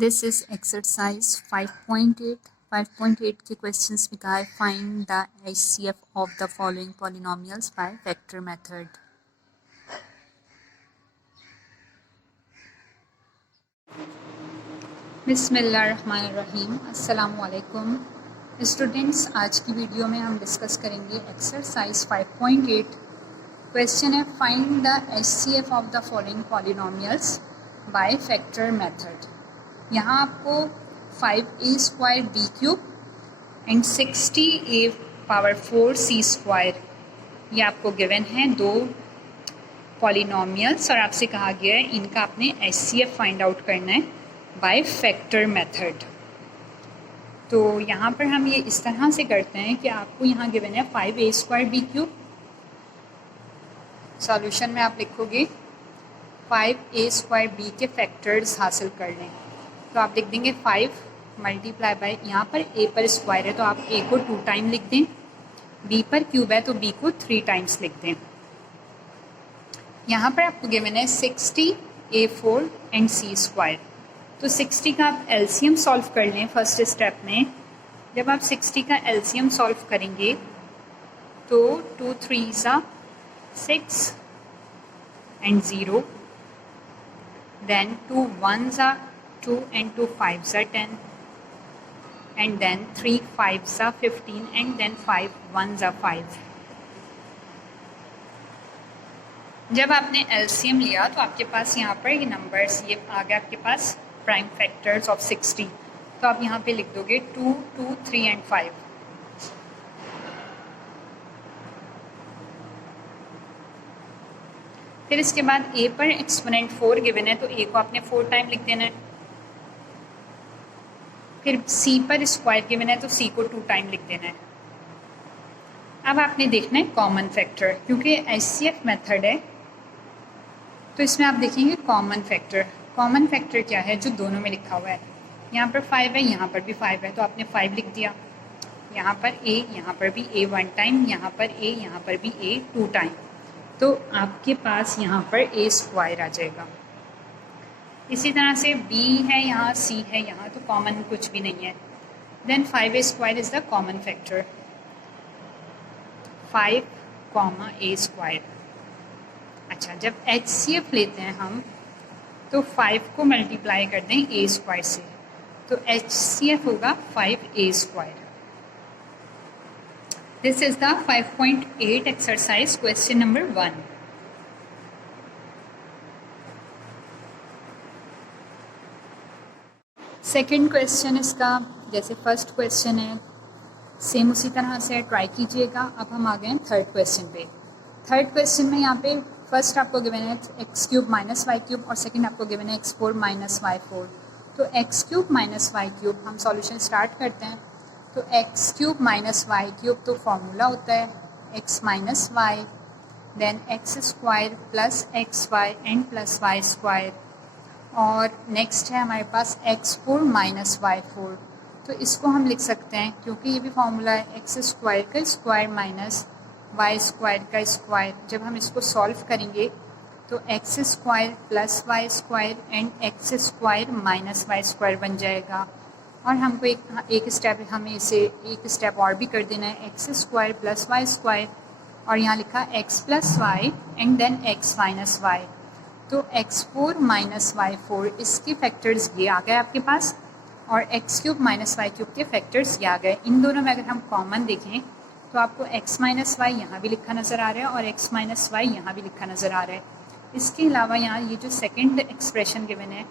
This is exercise 5.8. 5.8 के questions में कहा है find the HCF of the following polynomials by vector method. बिस्मिल्लाहिर्रहमानिर्रहीम. अस्सलामुअलैकुम स्टूडेंट्स. आज की वीडियो में हम डिस्कस करेंगे एक्सरसाइज 5.8. क्वेश्चन है find the HCF of the following polynomials by factor method. यहाँ आपको 5a² b³ एंड 60a⁴c² ये आपको गिवन है दो पॉलिनोमियल्स और आपसे कहा गया है इनका आपने HCF फाइंड आउट करना है बाय फैक्टर मेथड. तो यहाँ पर हम ये इस तरह से करते हैं कि आपको यहाँ गिवन है 5a² b³. सॉल्यूशन में आप लिखोगे 5a² b के फैक्टर्स हासिल कर लें. तो आप लिख देंगे 5 मल्टीप्लाई बाय यहाँ पर a पर स्क्वायर है तो आप a को 2 टाइम लिख दें, b पर क्यूब है तो b को 3 टाइम्स लिख दें. यहाँ पर आपको गिवन है 60a⁴ एंड c². तो 60 का आप एलसीएम सॉल्व कर लें फर्स्ट स्टेप में. जब आप 60 का एलसीएम सॉल्व करेंगे तो 2 3s 6 and 0, then 2 1s 2 and 2 5s 10, and then 3 5s 15, and then 5 1s 5. जब आपने एलसीएम लिया तो आपके पास यहाँ पर ये नंबर्स ये आ गया आपके पास प्राइम फैक्टर्स ऑफ 60. तो आप यहाँ पे लिख दोगे 2 2 3 एंड 5. फिर इसके बाद a पर एक्सपोनेंट 4 गिवन है तो a को आपने 4 टाइम लिख देना है. फिर c पर स्क्वायर गिवन है तो c को 2 टाइम लिख देना है. अब आपने देखना है कॉमन फैक्टर, क्योंकि HCF मेथड है तो इसमें आप देखेंगे कॉमन फैक्टर. कॉमन फैक्टर क्या है जो दोनों में लिखा हुआ है. यहाँ पर 5 है, यहाँ पर भी 5 है तो आपने 5 लिख दिया. यहाँ पर a, यहाँ पर भी a 1 टाइम, यहाँ पर a, यहाँ पर भी a 2 टाइम. तो आपके पास यहाँ पर a² आ जाएगा. इसी तरह से b है यहाँ, c है यहाँ, तो कॉमन कुछ भी नहीं है. Then 5a² is the common factor. 5, a². अच्छा, जब HCF लेते हैं हम तो 5 को मल्टीप्लाई कर दें a² से तो HCF होगा 5a². This is the 5.8 exercise question number 1. Second question इसका जैसे फर्स्ट क्वेश्चन है सेम उसी तरह से ट्राई कीजिएगा. अब हम आ गए हैं थर्ड क्वेश्चन पे. थर्ड क्वेश्चन में यहाँ पे फर्स्ट आपको गिवन है x³ - y³ और सेकंड आपको गिवन है x4 - y4. तो x³ - y³ हम सॉल्यूशन स्टार्ट करते हैं. तो x³ - y³ तो फॉर्मूला होता है x - y, then x² plus xy and plus y². और नेक्स्ट है हमारे पास x4 - y4. तो इसको हम लिख सकते हैं क्योंकि ये भी फॉर्मूला है x² का स्क्वायर माइनस y² का स्क्वायर. जब हम इसको सॉल्व करेंगे तो x² plus y² and x² minus y² बन जाएगा. और हमको एक स्टेप हमें इसे एक स्टेप और भी कर देना है x² प्लस y² और यहाँ लिखा x plus y and then x minus y. तो x4 - y4 इसके फैक्टर्स ये आ गए आपके पास और x³ - y³ के फैक्टर्स ये आ गए. इन दोनों में अगर हम कॉमन देखें तो आपको x माइनस y यहाँ भी लिखा नज़र आ रहा है और x माइनस y यहाँ भी लिखा नज़र आ रहा है. इसके अलावा यहाँ ये जो सेकंड एक्सप्रेशन गिवन है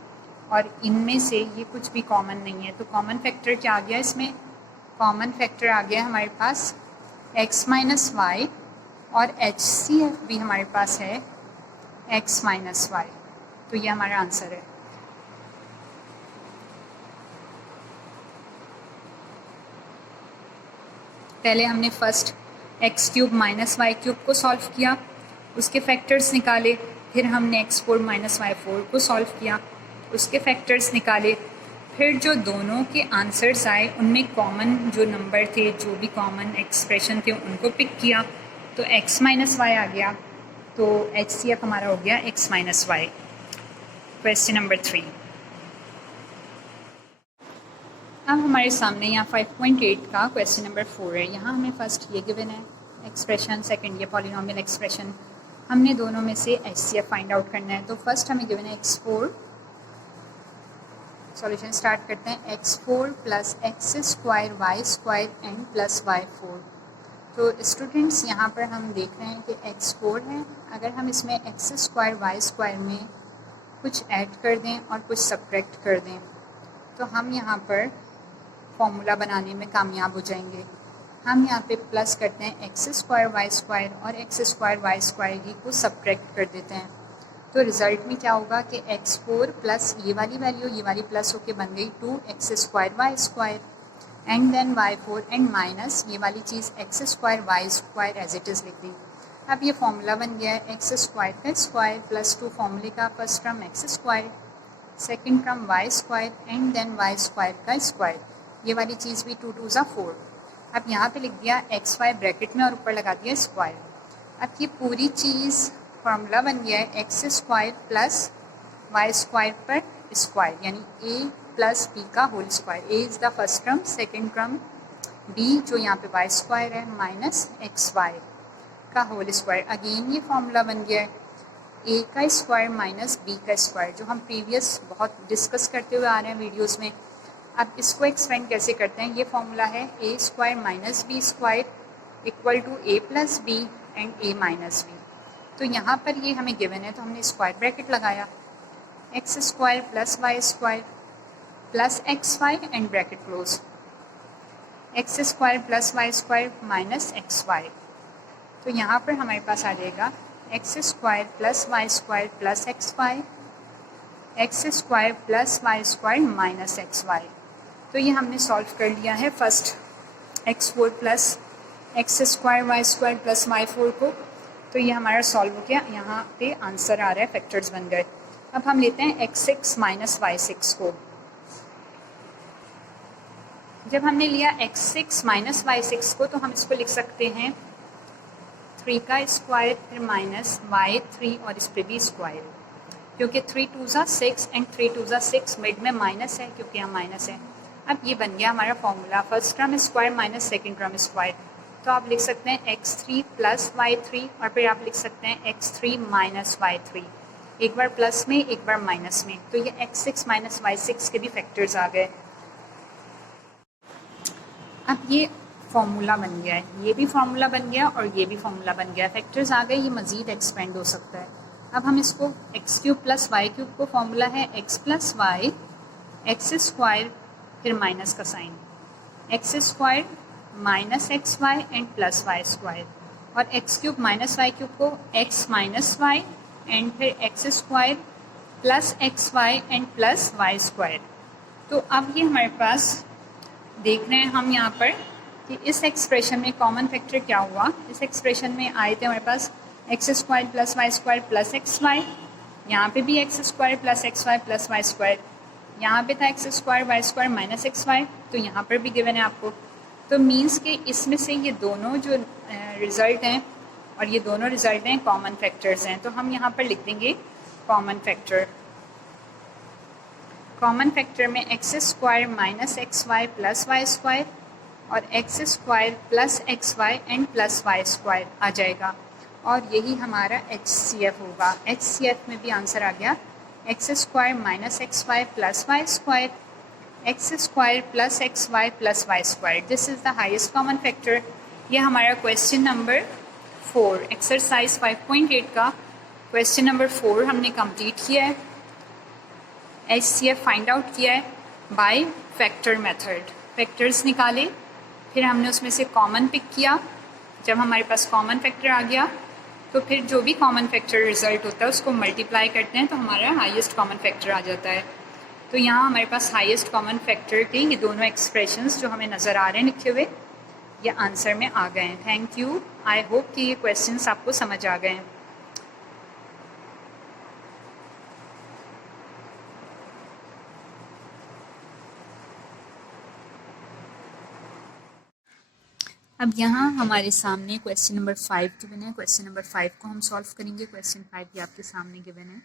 और इनमें से ये कुछ भी कॉमन नहीं है. तो कॉमन फैक्टर क्या आ गया इसमें? कॉमन फैक्टर आ गया हमारे पास x माइनस y और HCF भी हमारे पास है x माइनस y. तो ये हमारा आंसर है. पहले हमने फर्स्ट x³ - y³ को सॉल्व किया, उसके फैक्टर्स निकाले. फिर हमने x4 - y4 को सॉल्व किया, उसके फैक्टर्स निकाले. फिर जो दोनों के आंसर्स आए उनमें कॉमन जो नंबर थे, जो भी कॉमन एक्सप्रेशन थे उनको पिक किया तो x माइनस y आ गया. तो HCF हमारा हो गया x minus y. Question number 3. अब हमारे सामने यहाँ 5.8 का क्वेश्चन नंबर 4 है। यहाँ हमें फर्स्ट ये गिवन है एक्सप्रेशन, सेकंड ये पॉलिनोमियल एक्सप्रेशन। हमने दोनों में से HCF फाइंड आउट करना है। तो फर्स्ट हमें गिवन है x4, सॉल्यूशन स्टार्ट करते हैं। x4 plus X square Y square and plus y4। तो स्टूडेंट्स यहाँ पर हम देख रहे हैं कि x4 है, अगर हम इसमें एक्स स्क्वायर वाई स्क्वायर में कुछ ऐड कर दें और कुछ सब्ट्रैक्ट कर दें तो हम यहाँ पर फॉर्मूला बनाने में कामयाब हो जाएंगे। हम यहाँ पे प्लस करते हैं एक्स स्क्वायर वाई स्क्वायर और एक्स स्क्वायर वाई स्क्वायर की को सब्ट्रैक्ट कर देते हैं। तो रिज़ल्ट में क्या होगा कि x4 प्लस ये वाली वैल्यू ये वाली प्लस होके बन गई 2x square Y square and then y4 and minus ये वाली चीज़ X square Y square as it is लिख दी। अब ये फॉर्मूला बन गया है एक्स स्क्वायर का स्क्वायर प्लस 2 फॉर्मूले का first term X square, second term Y square and then Y square का स्क्वायर। ये वाली चीज़ भी 2 2 = 4। अब यहाँ पे लिख दिया एक्स वाई ब्रैकेट में और ऊपर लगा दिया स्क्वायर। अब ये पूरी चीज़ फार्मूला बन गया है X square plus Y square पर स्क्वायर, यानी a प्लस बी का whole square. a is the first term, second term b जो यहाँ पे वाई स्क्वायर है माइनस एक्स वाई का होल स्क्वायर। अगेन ये फार्मूला बन गया है a का स्क्वायर माइनस b का स्क्वायर, जो हम प्रीवियस बहुत डिस्कस करते हुए आ रहे हैं वीडियोस में। अब इसको एक्सपेंड कैसे करते हैं, ये फॉर्मूला है a square minus B square equal to a plus B and a minus B. तो यहाँ पर ये हमें गिवन है तो हमने स्क्वायर ब्रैकेट लगाया, X square plus Y square plus X Y and bracket close, X square plus Y square minus X Y. तो यहाँ पर हमारे पास आ जाएगा X square plus Y square plus X Y, X square plus Y square minus X Y. तो ये हमने सॉल्व कर लिया है first x4 plus X square Y square plus y4 को। तो ये हमारा सॉल्व हो गया, यहाँ पे आंसर आ रहा है, फैक्टर्स बन गए। अब हम लेते हैं x6 माइनस y6 को। जब हमने लिया x6 माइनस y6 को तो हम इसको लिख सकते हैं 3 का स्क्वायर फिर माइनस y3 और इस पर भी स्क्वायर, क्योंकि 3 2 = 6 एंड 3 2 = 6, मिड में माइनस है क्योंकि यहाँ माइनस है। अब ये बन गया हमारा formula, first term square minus second term square. तो आप लिख सकते हैं x3 प्लस y3 और फिर आप लिख सकते हैं x3 माइनस y3, एक बार प्लस में एक बार माइनस में। तो ये x6 माइनस y6 के भी फैक्टर्स आ गए। अब ये फॉर्मूला बन गया है, ये भी फॉर्मूला बन गया और ये भी फॉर्मूला बन गया, फैक्टर्स आ गए, ये मज़ीद एक्सपेंड हो सकता है। अब हम इसको x³ प्लस y³ को फॉर्मूला है x plus Y X square फिर माइनस का sign, X square minus X Y and plus Y square, और x³ माइनस y³ को x माइनस वाई एंड फिर X square plus X Y and plus Y square. तो अब ये हमारे पास देख रहे हैं हम यहाँ पर कि इस एक्सप्रेशन में कॉमन फैक्टर क्या हुआ। इस एक्सप्रेशन में आए थे हमारे पास X square plus Y square plus X Y, यहाँ पे भी X square plus X Y plus Y square, यहाँ पे था X square Y square minus X Y, तो यहाँ पर भी गिवन है आपको। तो मीन्स कि इसमें से ये दोनों जो रिज़ल्ट हैं और ये दोनों रिज़ल्ट हैं कॉमन फैक्टर्स हैं। तो हम यहाँ पर लिख देंगे कॉमन फैक्टर। कॉमन फैक्टर में X square minus X Y plus Y square और X square plus X Y and plus Y square आ जाएगा, और यही हमारा HCF होगा। HCF में भी आंसर आ गया X square minus X Y plus Y square, X square plus X Y plus Y square. This is the highest common factor. यह हमारा क्वेश्चन नंबर 4 एक्सरसाइज 5.8 का क्वेश्चन नंबर 4 हमने कंप्लीट किया है। HCF फाइंड आउट किया है by factor method. Factors निकाले, फिर हमने उसमें से कॉमन पिक किया। जब हमारे पास कॉमन फैक्टर आ गया तो फिर जो भी कॉमन फैक्टर रिजल्ट होता है उसको मल्टीप्लाई करते हैं तो हमारा हाईएस्ट कॉमन फैक्टर आ जाता है। तो यहाँ हमारे पास हाईएस्ट कॉमन फैक्टर के ये दोनों एक्सप्रेशंस जो हमें नज़र आ रहे हैं लिखे हुए, ये आंसर में आ गए हैं। Thank you. आई होप कि ये क्वेश्चंस आपको समझ आ गए हैं। अब यहाँ हमारे सामने क्वेश्चन नंबर 5 गिवन है। क्वेश्चन नंबर 5 को हम सॉल्व करेंगे। क्वेश्चन 5 भी आपके सामने गिवन है।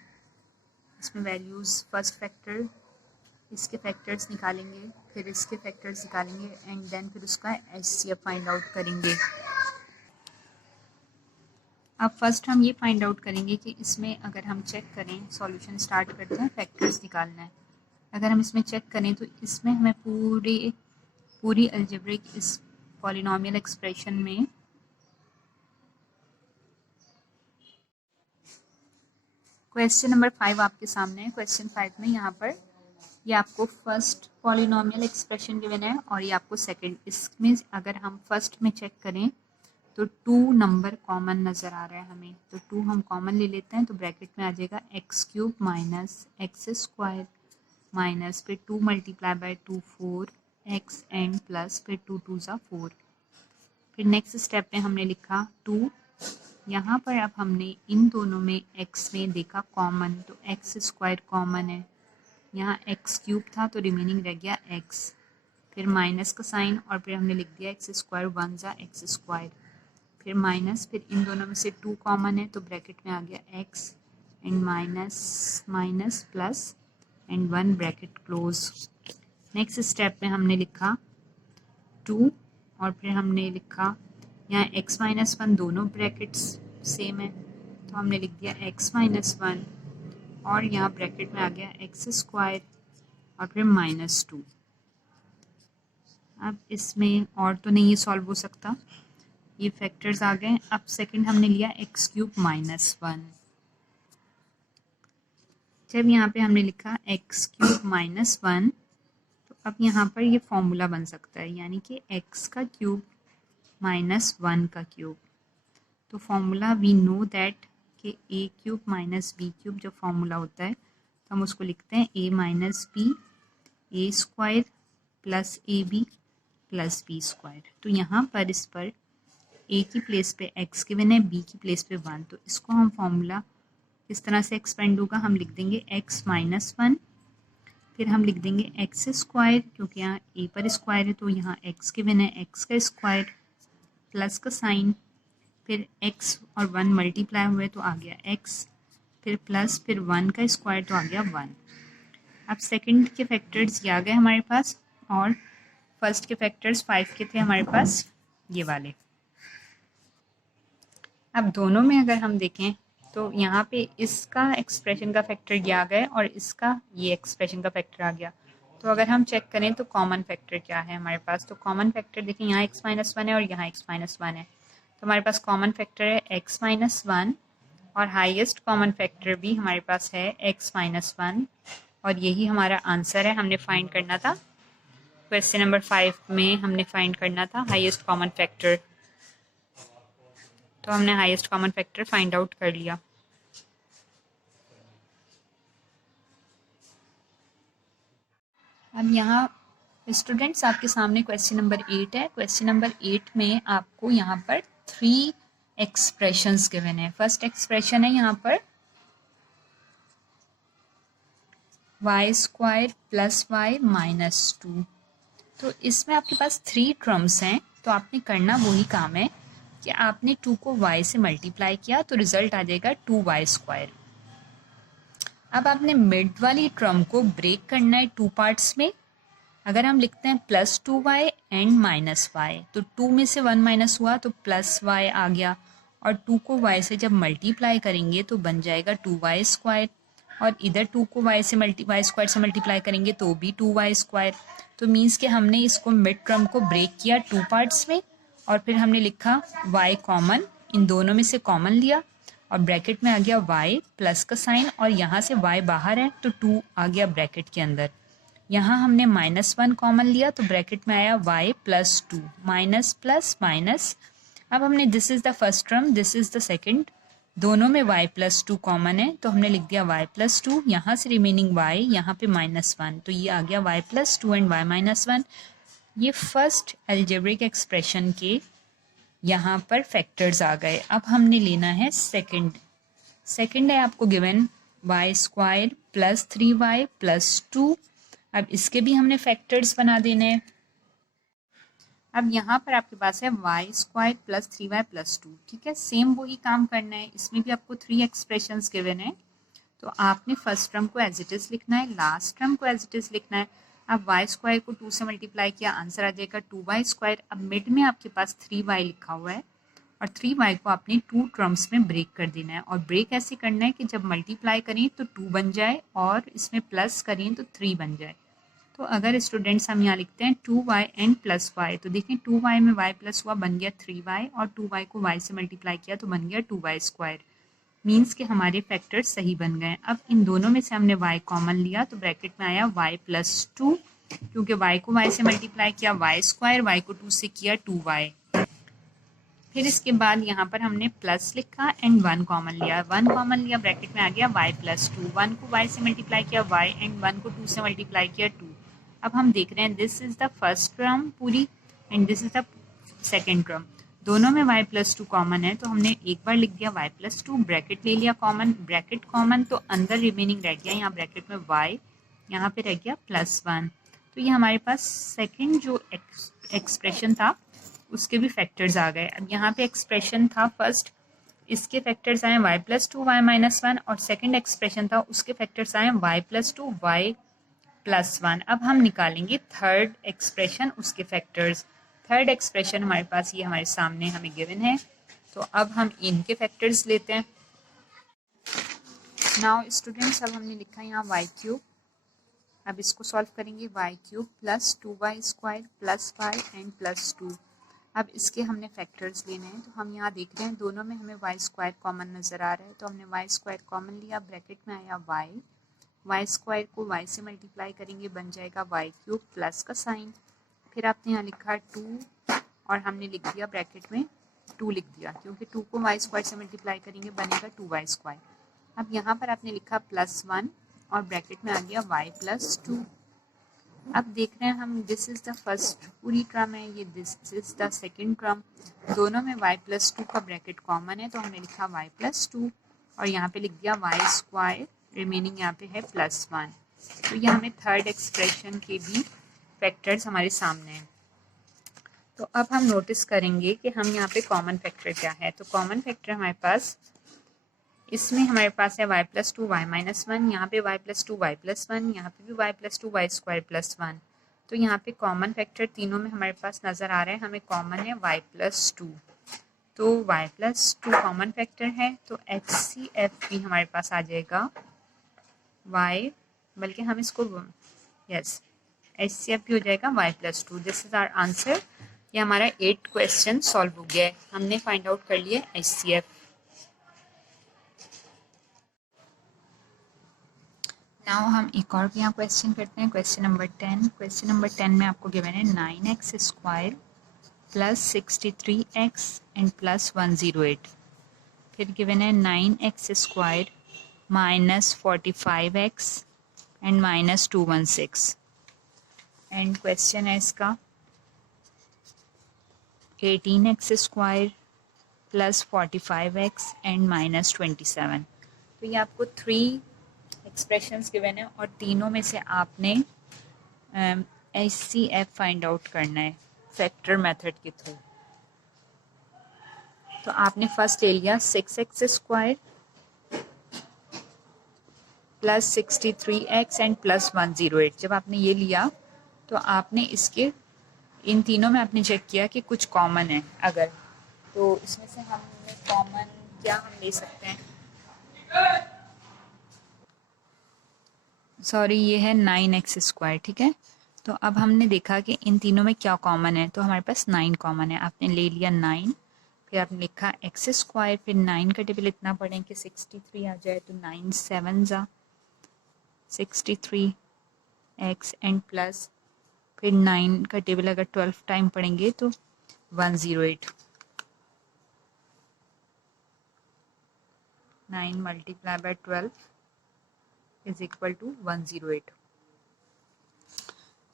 इसमें वैल्यूज़ फर्स्ट फैक्टर इसके फैक्टर्स निकालेंगे, फिर इसके फैक्टर्स निकालेंगे एंड देन फिर उसका HCF फाइंड आउट करेंगे। अब फर्स्ट हम ये फाइंड आउट करेंगे कि इसमें अगर हम चेक करें, सॉल्यूशन स्टार्ट करते हैं, फैक्टर्स निकालना है। अगर हम इसमें चेक करें तो इसमें हमें पूरी अलजेब्रिक इस पॉलिनॉमियल एक्सप्रेशन में क्वेश्चन नंबर 5 आपके सामने है। क्वेश्चन 5 में यहाँ पर ये आपको फर्स्ट पॉलिनॉमियल एक्सप्रेशन गिवन है और ये आपको सेकंड। इसमें अगर हम फर्स्ट में चेक करें तो 2 नंबर कॉमन नज़र आ रहा है हमें, तो 2 हम कॉमन ले लेते हैं, तो ब्रैकेट में आ जाएगा x³ माइनस x² माइनस फिर 2 multiply by 2 4 x and plus फिर 2 2 ज़ा 4। फिर नेक्स्ट स्टेप में हमने लिखा 2, यहाँ पर अब हमने इन दोनों में x में देखा कॉमन, तो x² कॉमन है, यहाँ x³ था तो रिमेनिंग रह गया x, फिर माइनस का साइन और फिर हमने लिख दिया x² 1 ज़ा x², फिर माइनस, फिर इन दोनों में से 2 कॉमन है तो ब्रैकेट में आ गया x and minus minus plus and 1 bracket close. Next step में हमने लिखा 2 और फिर हमने लिखा यहाँ x माइनस 1, दोनों ब्रैकेट्स सेम है तो हमने लिख दिया x माइनस 1 और यहाँ ब्रैकेट में आ गया x² और फिर माइनस 2। अब इसमें और तो नहीं ये सॉल्व हो सकता, ये फैक्टर्स आ गए। अब सेकंड हमने लिया x³ माइनस 1। जब यहाँ पे हमने लिखा x³ माइनस 1 तो अब यहाँ पर ये फॉर्मूला बन सकता है, यानी कि x का क्यूब माइनस 1 का क्यूब। तो फॉर्मूला वी नो दैट कि a³ माइनस b³ जो फॉर्मूला होता है तो हम उसको लिखते हैं a minus b a² plus ab plus b²। तो यहाँ पर इस पर a की प्लेस पे x गिवन है, b की प्लेस पे 1, तो इसको हम फॉर्मूला किस तरह से एक्सपेंड होगा, हम लिख देंगे x माइनस 1, फिर हम लिख देंगे x² क्योंकि यहाँ a पर स्क्वायर है तो यहाँ x गिवन है, x का स्क्वायर प्लस का साइन, फिर x और 1 मल्टीप्लाई हुए तो आ गया x, फिर प्लस फिर 1 का स्क्वायर तो आ गया 1। अब सेकंड के फैक्टर्स ये आ गए हमारे पास और फर्स्ट के फैक्टर्स 5 के थे हमारे पास ये वाले। अब दोनों में अगर हम देखें तो यहाँ पे इसका एक्सप्रेशन का फैक्टर ये आ गया और इसका ये एक्सप्रेशन का फैक्टर आ गया। तो अगर हम चेक करें तो कॉमन फैक्टर क्या है हमारे पास, तो कॉमन फैक्टर देखें यहाँ x माइनस 1 है और यहाँ x माइनस 1 है, तो हमारे पास कॉमन फैक्टर है x माइनस 1 और हाईएस्ट कॉमन फैक्टर भी हमारे पास है x माइनस 1 और यही हमारा आंसर है। हमने फाइंड करना था क्वेश्चन नंबर 5 में, हमने फाइंड करना था हाईएस्ट कॉमन फैक्टर, तो हमने highest common factor find out कर लिया। अब यहाँ स्टूडेंट्स आपके सामने क्वेश्चन नंबर 8 है। क्वेश्चन नंबर 8 में आपको यहाँ पर 3 एक्सप्रेशंस गिवन है। फर्स्ट एक्सप्रेशन है यहाँ पर y² प्लस y माइनस 2, तो इसमें आपके पास 3 टर्म्स हैं, तो आपने करना वही काम है कि आपने 2 को y से मल्टीप्लाई किया तो रिजल्ट आ जाएगा 2y²। अब आपने मिड वाली टर्म को ब्रेक करना है 2 पार्ट्स में। अगर हम लिखते हैं plus 2y and minus y, तो 2 में से 1 माइनस हुआ तो प्लस y आ गया और 2 को y से जब मल्टीप्लाई करेंगे तो बन जाएगा 2y² और इधर 2 को y स्क्वायर से मल्टीप्लाई करेंगे तो भी 2y²। तो मीन्स कि हमने इसको मिड टर्म को ब्रेक किया 2 पार्ट्स में और फिर हमने लिखा y कॉमन, इन दोनों में से कॉमन लिया और ब्रैकेट में आ गया y प्लस का साइन और यहाँ से y बाहर है तो 2 आ गया ब्रैकेट के अंदर। यहाँ हमने -1 कॉमन लिया तो ब्रैकेट में आया y plus 2, minus plus minus. अब हमने this is the first term, this is the second, दोनों में y प्लस 2 कॉमन है तो हमने लिख दिया y प्लस 2, यहाँ से रिमेनिंग y, यहाँ पे -1, तो ये आ गया y plus 2 and y minus 1। ये फर्स्ट अलजेब्रिक एक्सप्रेशन के यहाँ पर फैक्टर्स आ गए। अब हमने लेना है सेकंड है आपको given y² plus 3y plus 2। अब इसके भी हमने फैक्टर्स बना देने हैं। अब यहाँ पर आपके पास है y² प्लस 3y प्लस 2, ठीक है, सेम वही काम करना है। इसमें भी आपको 3 एक्सप्रेशंस गिवन है तो आपने फर्स्ट टर्म को एज इट इज़ लिखना है, लास्ट टर्म को एज इट इज़ लिखना है। अब वाई स्क्वायर को 2 से मल्टीप्लाई किया, आंसर आ जाएगा 2y स्क्वायर। अब मिड में आपके पास 3y लिखा हुआ है और 3y को आपने 2 टर्म्स में ब्रेक कर देना है। और ब्रेक ऐसे करना है कि जब मल्टीप्लाई करें तो 2 बन जाए और इसमें प्लस करें तो 3 बन जाए। तो अगर स्टूडेंट्स हम यहाँ लिखते हैं 2y एंड प्लस y, तो देखें 2y में y प्लस हुआ बन गया 3y और 2y को y से मल्टीप्लाई किया तो बन गया 2y स्क्वायर। मीन्स कि हमारे फैक्टर्स सही बन गए। अब इन दोनों में से हमने y कॉमन लिया तो ब्रैकेट में आया y प्लस 2, क्योंकि y को y से मल्टीप्लाई किया y स्क्वायर, y को 2 से किया 2y। फिर इसके बाद यहाँ पर हमने प्लस लिखा एंड 1 कॉमन लिया, 1 कॉमन लिया ब्रैकेट में आ गया y प्लस 2, 1 को y से मल्टीप्लाई किया y एंड 1 को 2 से मल्टीप्लाई किया 2। अब हम देख रहे हैं this is the first term पूरी and this is the second term, दोनों में y प्लस 2 कॉमन है तो हमने एक बार लिख दिया y प्लस 2, ब्रैकेट ले लिया कॉमन, ब्रैकेट कॉमन तो अंदर रिमेनिंग रह गया यहाँ ब्रैकेट में y, यहाँ पे रह गया प्लस 1। तो ये हमारे पास सेकेंड जो एक्सप्रेशन था उसके भी फैक्टर्स आ गए। अब यहाँ पे एक्सप्रेशन था फर्स्ट, इसके फैक्टर्स आए y प्लस 2 y माइनस 1 और सेकेंड एक्सप्रेशन था उसके फैक्टर्स आए y प्लस 2 y प्लस 1। अब हम निकालेंगे थर्ड एक्सप्रेशन, उसके फैक्टर्स। थर्ड एक्सप्रेशन हमारे पास ये हमारे सामने हमें गिवन है, तो अब हम इनके फैक्टर्स लेते हैं। नाउ स्टूडेंट्स, अब हमने लिखा यहाँ y क्यूब, अब इसको सॉल्व करेंगे y cube plus 2y square plus y and plus 2। अब इसके हमने फैक्टर्स लेने हैं, तो हम यहाँ देख रहे हैं दोनों में हमें y स्क्वायर कॉमन नज़र आ रहा है, तो हमने y स्क्वायर कॉमन लिया, ब्रैकेट में आया y स्क्वायर को y से मल्टीप्लाई करेंगे बन जाएगा y क्यूब प्लस का साइन, फिर आपने यहाँ लिखा 2 और हमने लिख दिया ब्रैकेट में 2 लिख दिया, क्योंकि 2 को y स्क्वायर से मल्टीप्लाई करेंगे बनेगा 2y स्क्वायर। अब यहाँ पर आपने लिखा प्लस 1 और ब्रैकेट में आ गया y प्लस 2। अब देख रहे हैं हम दिस इज़ द फर्स्ट पूरी टर्म है, ये this is the second term, दोनों में y प्लस 2 का ब्रैकेट कॉमन है तो हमने लिखा y प्लस 2 और यहाँ पे लिख दिया y स्क्वायर, रिमेनिंग यहाँ पे है प्लस 1। तो ये हमें थर्ड एक्सप्रेशन के भी फैक्टर्स हमारे सामने हैं। तो अब हम नोटिस करेंगे कि हम यहाँ पे कॉमन फैक्टर क्या है। तो कॉमन फैक्टर हमारे पास इसमें हमारे पास है y प्लस 2 y माइनस 1, यहाँ पे y प्लस 2 y प्लस 1, यहाँ पे भी y plus 2 y square plus 1। तो यहाँ पे कॉमन फैक्टर तीनों में हमारे पास नज़र आ रहा है, हमें कॉमन है y प्लस 2, तो y प्लस 2 कॉमन फैक्टर है, तो HCF भी हमारे पास आ जाएगा y, बल्कि हम इसको यस HCF भी हो जाएगा y plus 2। This is our answer. ये हमारा 8 क्वेश्चन सॉल्व हो गया है, हमने फाइंड आउट कर लिया HCF। नाउ हम एक और यहाँ क्वेश्चन करते हैं, क्वेश्चन नंबर 10। क्वेश्चन नंबर 10 में आपको गिवन है 9x square plus 63x and plus 108, फिर गिवन है 9x square minus 45x and minus 216 and question है इसका 18x square plus 45x and minus 27। तो ये आपको 3 एक्सप्रेशंस गिवन है और तीनों में से आपने HCF फाइंड आउट करना है फैक्टर मेथड के थ्रू। तो आपने फर्स्ट ले लिया 6x square plus 63x and plus 108। जब आपने ये लिया तो आपने इसके इन तीनों में आपने चेक किया कि कुछ कॉमन है, अगर तो इसमें से हमने कॉमन क्या हम ले सकते हैं, सॉरी ये है 9x स्क्वायर, ठीक है। तो अब हमने देखा कि इन तीनों में क्या कॉमन है, तो हमारे पास 9 कॉमन है, आपने ले लिया 9, फिर आपने लिखा x स्क्वायर, फिर 9 का टेबल इतना पढ़ें कि 63 आ जाए, तो 9 7 जा 63x एंड प्लस फिर 9 का टेबल अगर 12 टाइम पढ़ेंगे तो 108, 9 multiply by 12 is equal to 108।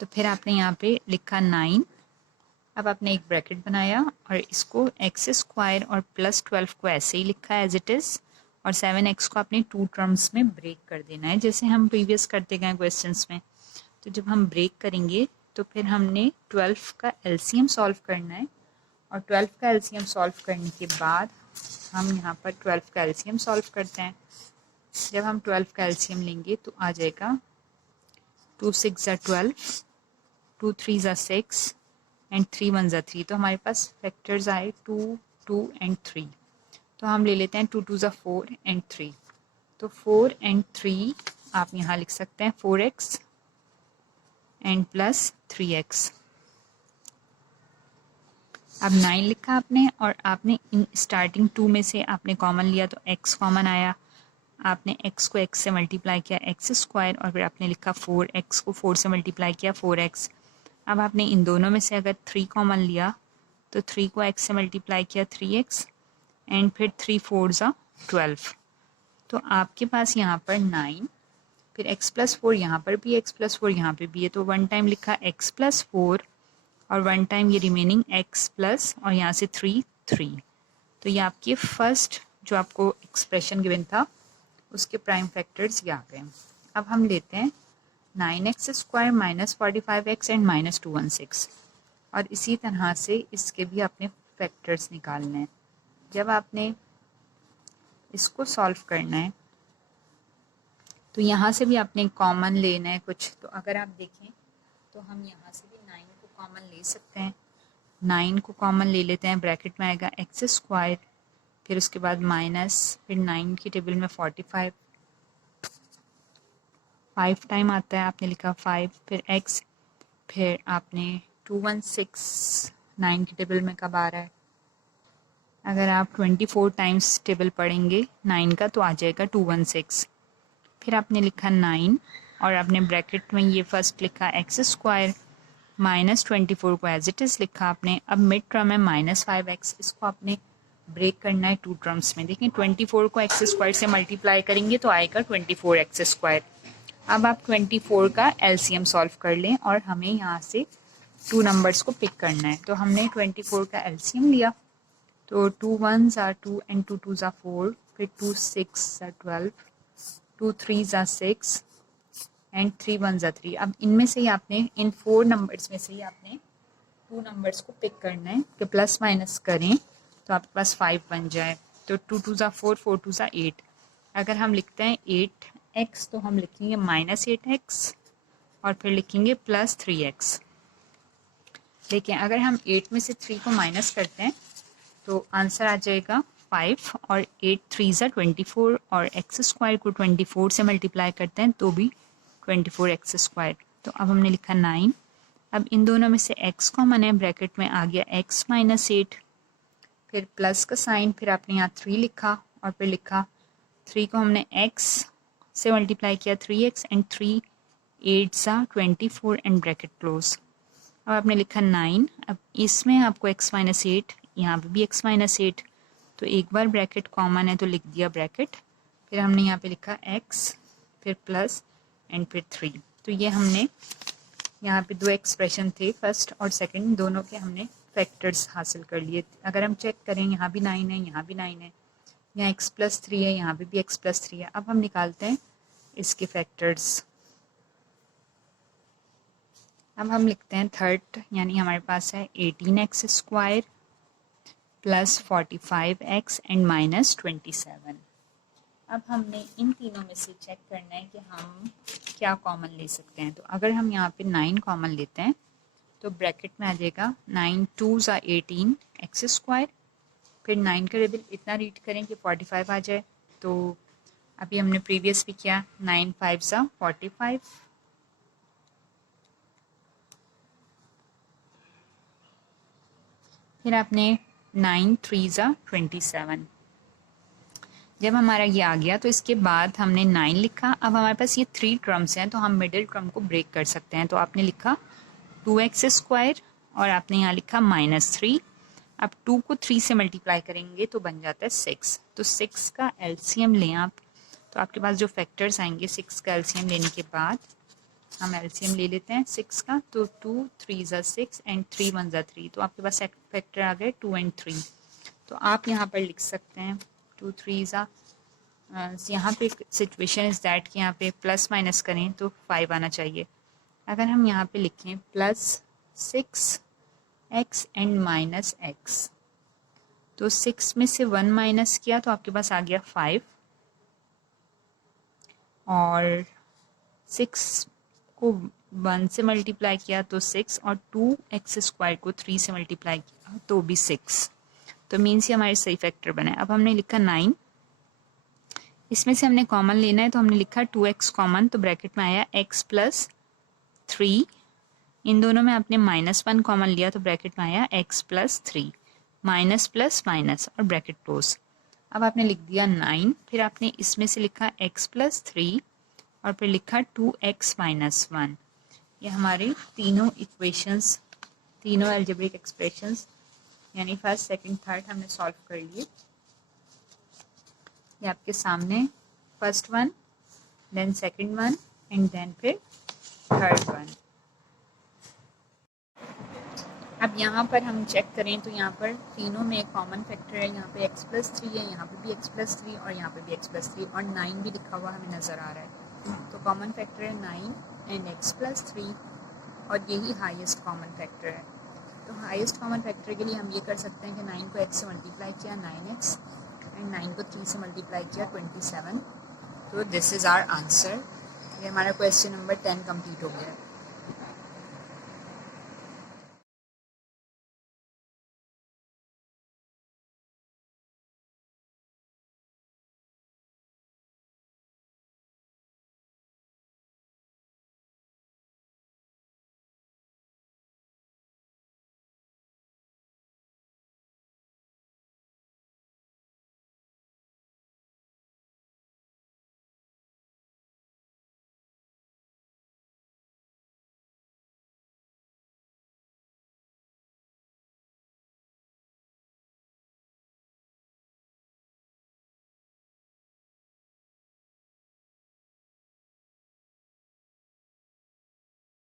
तो फिर आपने यहाँ पे लिखा 9, अब आपने एक ब्रैकेट बनाया और इसको x स्क्वायर और प्लस 12 को ऐसे ही लिखा है एज इट इज़, और 7x को आपने 2 टर्म्स में ब्रेक कर देना है जैसे हम प्रीवियस करते गए क्वेश्चंस में। तो जब हम ब्रेक करेंगे तो फिर हमने 12 का एलसीएम सॉल्व करना है और 12 का एलसीएम सॉल्व करने के बाद हम यहाँ पर 12 का एलसीएम सॉल्व करते हैं। जब हम 12 का एलसीएम लेंगे तो आ जाएगा 2 6 ज़ा 12, 2 3 ज़ा 6 एंड 3 1 ज़ा 3। तो हमारे पास फैक्टर्स आए 2 2 एंड 3। तो हम ले लेते हैं 2 2 ज़ा 4 एंड 3। तो 4 एंड 3 आप यहाँ लिख सकते हैं 4x एंड प्लस 3x। अब 9 लिखा आपने और आपने इन स्टार्टिंग 2 में से आपने कॉमन लिया तो x कॉमन आया। आपने x को x से मल्टीप्लाई किया x स्क्वायर और फिर आपने लिखा 4x को 4 से मल्टीप्लाई किया 4x। अब आपने इन दोनों में से अगर 3 कॉमन लिया तो 3 को x से मल्टीप्लाई किया 3x एंड फिर 3 4 ज़ा 12। तो आपके पास यहाँ पर 9, फिर x प्लस 4 यहाँ पर भी x प्लस 4 यहाँ पे भी है। तो 1 टाइम लिखा x प्लस 4 और 1 टाइम ये रिमेनिंग x प्लस और यहाँ से 3 3। तो ये आपके फर्स्ट जो आपको एक्सप्रेशन गिवन था उसके प्राइम फैक्टर्स ये आ गए। अब हम लेते हैं 9x square minus 45x and minus 216 और इसी तरह से इसके भी आपने फैक्टर्स निकालने हैं। जब आपने इसको सॉल्व करना है तो यहाँ से भी आपने कॉमन लेना है कुछ। तो अगर आप देखें तो हम यहाँ से भी 9 को कॉमन ले सकते हैं। 9 को कॉमन ले लेते हैं, ब्रैकेट में आएगा एक्स स्क्वायर, फिर उसके बाद माइनस, फिर 9 की टेबल में 45 5 टाइम आता है, आपने लिखा 5, फिर x, फिर आपने 216 9 की टेबल में कब आ रहा है। अगर आप 24 टाइम्स टेबल पढ़ेंगे 9 का तो आ जाएगा 216। फिर आपने लिखा 9 और आपने ब्रैकेट में ये फर्स्ट लिखा एक्स स्क्वायर माइनस 24 को एज इट इज़ लिखा आपने। अब मिड टर्म है माइनस 5x, इसको आपने ब्रेक करना है 2 टर्म्स में। देखिए 24 को एक्स स्क्वायर से मल्टीप्लाई करेंगे तो आएगा 24x स्क्वायर। अब आप 24 का एलसीएम सॉल्व कर लें और हमें यहाँ से 2 नंबर्स को पिक करना है। तो हमने 24 का एलसीएम लिया तो 2 1 ज़ा 2 एंड 2 2 ज़ा 4, फिर 2 6 ज़ा 12, 2 3 ज़ा 6 एंड 3 1 ज़ा 3। अब इनमें से ही आपने इन 4 नंबर्स में से ही आपने 2 नंबर्स को पिक करना है कि प्लस माइनस करें तो आपके पास 5 बन जाए। तो 2 2 ज़ा 4, 4 2 ज़ा 8। अगर हम लिखते हैं 8x तो हम लिखेंगे माइनस 8x और फिर लिखेंगे प्लस 3x। लेकिन अगर हम 8 में से 3 को माइनस करते हैं तो आंसर आ जाएगा 5 और 8 3 ज़ा 24 और x स्क्वायर को 24 से मल्टीप्लाई करते हैं तो भी 24x स्क्वायर। तो अब हमने लिखा 9। अब इन दोनों में से x कॉमन है, ब्रैकेट में आ गया x माइनस 8, फिर प्लस का साइन, फिर आपने यहाँ 3 लिखा और फिर लिखा 3 को हमने x से मल्टीप्लाई किया 3x एंड 3 8 सा 24 एंड ब्रैकेट क्लोज। अब आपने लिखा 9। अब इसमें आपको x माइनस 8, यहाँ पे भी x माइनस 8, तो एक बार ब्रैकेट कॉमन है तो लिख दिया ब्रैकेट, फिर हमने यहाँ पे लिखा x, फिर प्लस एंड फिर 3। तो ये हमने यहाँ पे 2 एक्सप्रेशन थे, फर्स्ट और सेकंड, दोनों के हमने फैक्टर्स हासिल कर लिए। अगर हम चेक करें यहाँ भी 9 है, यहाँ भी 9 है, यहाँ x प्लस 3 है, यहाँ पे भी x प्लस 3 है। अब हम निकालते हैं इसके फैक्टर्स। अब हम लिखते हैं थर्ड, यानी हमारे पास है 18x square plus 45x and minus 27। अब हमने इन तीनों में से चेक करना है कि हम क्या कॉमन ले सकते हैं। तो अगर हम यहाँ पे 9 कॉमन लेते हैं तो ब्रैकेट में आ जाएगा 9 2 ज़ा 18 एक्स स्क्वायर, फिर 9 का टेबल इतना रीड करें कि 45 आ जाए। तो अभी हमने प्रीवियस भी किया 9 5 ज़ा 45, फिर आपने 9 3 ज़ा 27। जब हमारा ये आ गया तो इसके बाद हमने 9 लिखा। अब हमारे पास ये 3 टर्म्स हैं तो हम मिडिल टर्म को ब्रेक कर सकते हैं। तो आपने लिखा 2x स्क्वायर और आपने यहाँ लिखा माइनस 3। अब 2 को 3 से मल्टीप्लाई करेंगे तो बन जाता है 6। तो 6 का एलसीएम लें आप, तो आपके पास जो फैक्टर्स आएंगे 6 का एलसीएम लेने के बाद हम एलसीएम ले लेते हैं 6 का। तो 2 3 ज़ा 6 एंड 3 1 ज़ा 3। तो आपके पास फैक्टर आ गए 2 एंड 3। तो आप यहाँ पर लिख सकते हैं 2 3 ज़ा, यहाँ पे सिचुएशन इज़ दैट कि यहाँ पे प्लस माइनस करें तो 5 आना चाहिए। अगर हम यहाँ पे लिखें plus 6x and minus x, तो 6 में से 1 माइनस किया तो आपके पास आ गया 5 और 6 को 1 से मल्टीप्लाई किया तो 6 और 2x² को 3 से मल्टीप्लाई किया तो भी 6। तो मीन्स ये हमारे सही फैक्टर बना है। अब हमने लिखा 9, इसमें से हमने कॉमन लेना है तो हमने लिखा 2x कॉमन, तो ब्रैकेट में आया x प्लस 3। इन दोनों में आपने -1 कॉमन लिया तो ब्रैकेट में आया x plus 3, minus plus minus और ब्रैकेट क्लोज। अब आपने लिख दिया 9, फिर आपने इसमें से लिखा x प्लस 3 और फिर लिखा 2x माइनस 1। ये हमारे तीनों इक्वेशंस, तीनों अलजेब्रिक एक्सप्रेशंस यानी फर्स्ट, सेकंड, थर्ड हमने सॉल्व कर लिए। ये आपके सामने first one, then second one and then फिर थर्ड वन। अब यहाँ पर हम चेक करें तो यहाँ पर तीनों में एक कॉमन फैक्टर है, यहाँ पे x प्लस 3 है, यहाँ पे भी x प्लस 3 और यहाँ पे भी x प्लस 3 और 9 भी लिखा हुआ हमें नज़र आ रहा है। तो कॉमन फैक्टर है 9 एंड x प्लस 3 और यही हाईएस्ट कॉमन फैक्टर है। तो हाईएस्ट कॉमन फैक्टर के लिए हम ये कर सकते हैं कि 9 को x से मल्टीप्लाई किया 9x एंड 9 को 3 से मल्टीप्लाई किया 27। तो दिस इज़ आवर आंसर। ये हमारा क्वेश्चन नंबर 10 कंप्लीट हो गया है।